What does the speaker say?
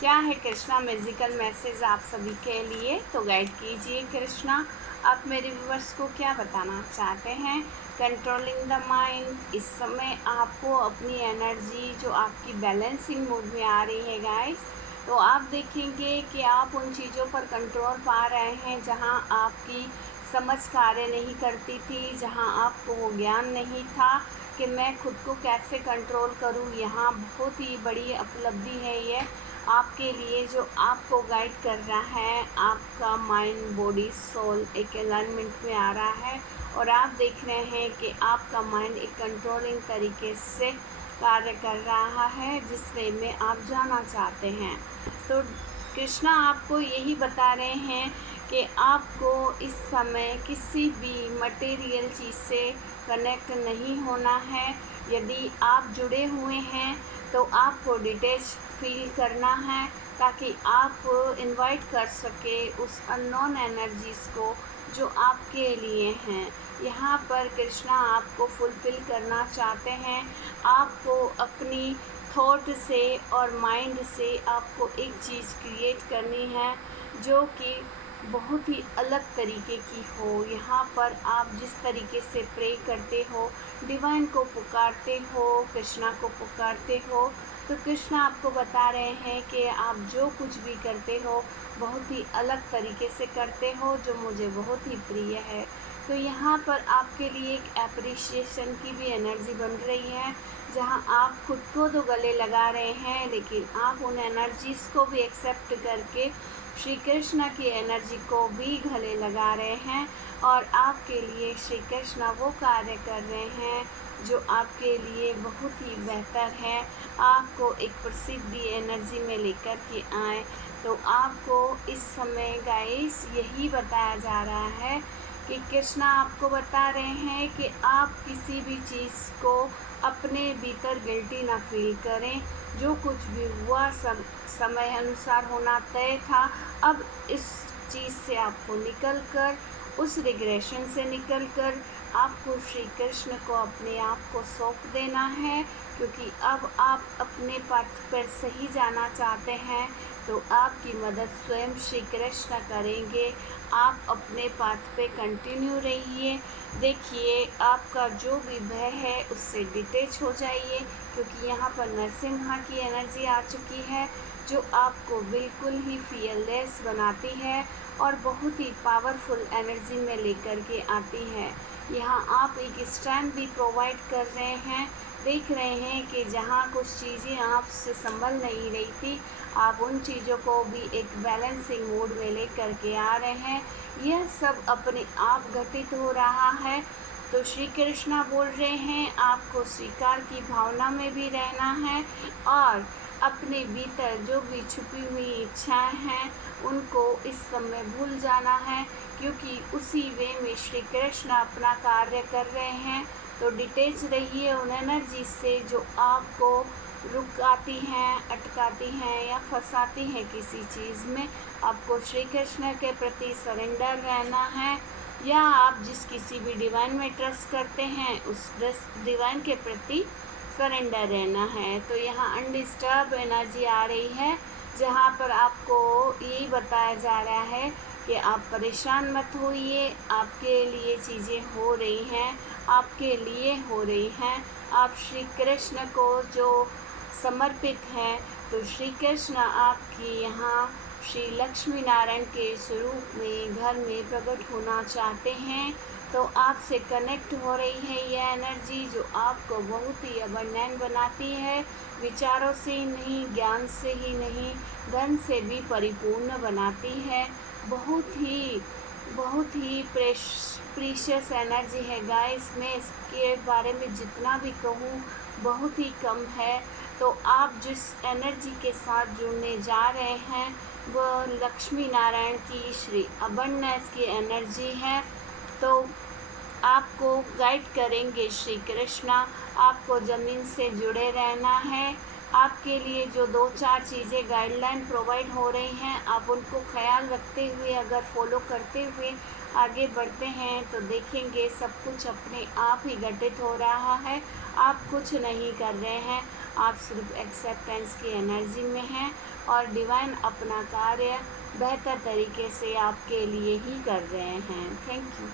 क्या है Krishna magical message आप सभी के लिए? तो गाइड कीजिए कृष्णा। आप मेरे व्यूवर्स को क्या बताना चाहते हैं? Controlling the mind. इस समय आपको अपनी एनर्जी जो आपकी बैलेंसिंग मूड में आ रही है गाइस, तो आप देखेंगे कि आप उन चीज़ों पर कंट्रोल पा रहे हैं जहां आपकी समझ कार्य नहीं करती थी, जहां आपको वो ज्ञान नहीं था कि मैं खुद को कैसे कंट्रोल करूं। यहाँ बहुत ही बड़ी उपलब्धि है ये आपके लिए, जो आपको गाइड कर रहा है। आपका माइंड बॉडी सोल एक अलाइनमेंट में आ रहा है और आप देख रहे हैं कि आपका माइंड एक कंट्रोलिंग तरीके से कार्य कर रहा है जिस वे में आप जाना चाहते हैं। तो कृष्णा आपको यही बता रहे हैं कि आपको इस समय किसी भी मटेरियल चीज़ से कनेक्ट नहीं होना है। यदि आप जुड़े हुए हैं तो आपको डिटैच फील करना है ताकि आप इनवाइट कर सके उस अननोन एनर्जीज़ को जो आपके लिए हैं। यहाँ पर कृष्णा आपको फुलफ़िल करना चाहते हैं। आपको अपनी थॉट से और माइंड से आपको एक चीज़ क्रिएट करनी है जो कि बहुत ही अलग तरीके की हो। यहाँ पर आप जिस तरीके से प्रे करते हो, डिवाइन को पुकारते हो, कृष्णा को पुकारते हो, तो कृष्णा आपको बता रहे हैं कि आप जो कुछ भी करते हो बहुत ही अलग तरीके से करते हो, जो मुझे बहुत ही प्रिय है। तो यहाँ पर आपके लिए एक एप्रिशिएशन की भी एनर्जी बन रही है, जहाँ आप खुद को तो गले लगा रहे हैं लेकिन आप उन एनर्जीज़ को भी एक्सेप्ट करके श्री कृष्ण की एनर्जी को भी गले लगा रहे हैं और आपके लिए श्री कृष्ण वो कार्य कर रहे हैं जो आपके लिए बहुत ही बेहतर है। आपको एक प्रसिद्धि एनर्जी में लेकर के आए। तो आपको इस समय गाइस यही बताया जा रहा है कि कृष्णा आपको बता रहे हैं कि आप किसी भी चीज़ को अपने भीतर गिल्टी ना फील करें। जो कुछ भी हुआ सब समय अनुसार होना तय था। अब इस चीज़ से आपको निकल कर, उस रिग्रेशन से निकल कर आपको श्री कृष्ण को अपने आप को सौंप देना है, क्योंकि अब आप अपने पथ पर सही जाना चाहते हैं। तो आपकी मदद स्वयं श्री कृष्ण करेंगे। आप अपने पाथ पे कंटिन्यू रहिए। देखिए आपका जो भी भय है उससे डिटैच हो जाइए, क्योंकि यहाँ पर नरसिम्हा की एनर्जी आ चुकी है जो आपको बिल्कुल ही फियरलेस बनाती है और बहुत ही पावरफुल एनर्जी में लेकर के आती है। यहाँ आप एक स्टैंड भी प्रोवाइड कर रहे हैं। देख रहे हैं कि जहाँ कुछ चीज़ें आपसे संभल नहीं रही थी, आप उन चीज़ों को भी एक बैलेंसिंग मोड में लेकर के आ रहे हैं। यह सब अपने आप घटित हो रहा है। तो श्री कृष्णा बोल रहे हैं आपको स्वीकार की भावना में भी रहना है और अपने भीतर जो भी छुपी हुई इच्छाएं हैं उनको इस समय भूल जाना है, क्योंकि उसी वे में श्री कृष्ण अपना कार्य कर रहे हैं। तो डिटैच रहिए उन एनर्जी से जो आपको रुकाती हैं, अटकाती हैं या फंसाती हैं किसी चीज़ में। आपको श्री कृष्ण के प्रति सरेंडर रहना है, या आप जिस किसी भी डिवाइन में ट्रस्ट करते हैं उस डिवाइन के प्रति सरेंडर रहना है। तो यहाँ अनडिस्टर्ब एनर्जी आ रही है, जहाँ पर आपको यही बताया जा रहा है कि आप परेशान मत होइए। आपके लिए चीज़ें हो रही हैं, आपके लिए हो रही हैं। आप श्री कृष्ण को जो समर्पित हैं, तो श्री कृष्ण आपकी यहाँ श्री लक्ष्मी नारायण के स्वरूप में घर में प्रकट होना चाहते हैं। तो आपसे कनेक्ट हो रही है यह एनर्जी जो आपको बहुत ही अबंडेंट बनाती है। विचारों से ही नहीं, ज्ञान से ही नहीं, धन से भी परिपूर्ण बनाती है। बहुत ही प्रीशियस एनर्जी है गाइस। मैं इसके बारे में जितना भी कहूँ बहुत ही कम है। तो आप जिस एनर्जी के साथ जुड़ने जा रहे हैं वह लक्ष्मी नारायण की श्री अबंडेंस की एनर्जी है। तो आपको गाइड करेंगे श्री कृष्णा। आपको ज़मीन से जुड़े रहना है। आपके लिए जो 2-4 चीज़ें गाइडलाइन प्रोवाइड हो रही हैं, आप उनको ख्याल रखते हुए अगर फॉलो करते हुए आगे बढ़ते हैं तो देखेंगे सब कुछ अपने आप ही घटित हो रहा है। आप कुछ नहीं कर रहे हैं, आप सिर्फ एक्सेप्टेंस की एनर्जी में हैं और डिवाइन अपना कार्य बेहतर तरीके से आपके लिए ही कर रहे हैं। Thank you.